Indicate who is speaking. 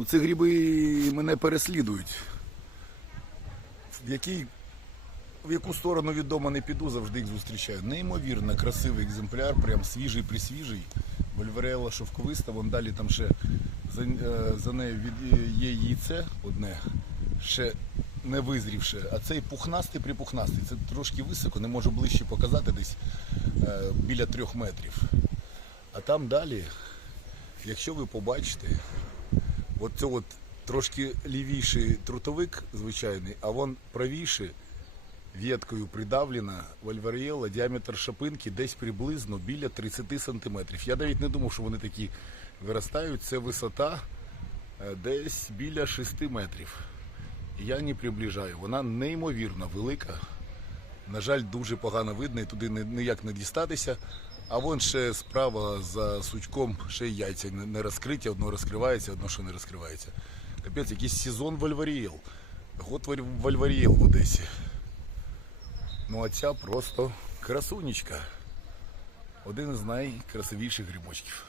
Speaker 1: Ну, ці гриби мене переслідують. В, в яку сторону відомо не піду, завжди їх зустрічаю. Неймовірно красивий екземпляр, прям свіжий присвіжий. Вольверела шовковиста, вон далі там ще за, е, за нею від, е, є яйце одне, ще не визрівше, а цей пухнастий припухнастий. Це трошки високо, не можу ближче показати десь е, біля трьох метрів. А там далі, якщо ви побачите, от це от трошки лівіший трутовик звичайний, а вон правіше веткою придавлена вольварієла, діаметр шапинки десь приблизно біля 30 сантиметрів. Я навіть не думав, що вони такі виростають. Це висота е, десь біля 6 метрів. Я не приближаю. Вона неймовірно велика. На жаль, дуже погано видно і туди ніяк не дістатися. А вон ще справа за сучком ще й яйця не- розкриті, одно розкривається, одно ще не розкривається. Капець, якийсь сезон вольварієл. Год вольв- вольварієл в Одесі. Ну а ця просто красунечка. Один з найкрасивіших грибочків.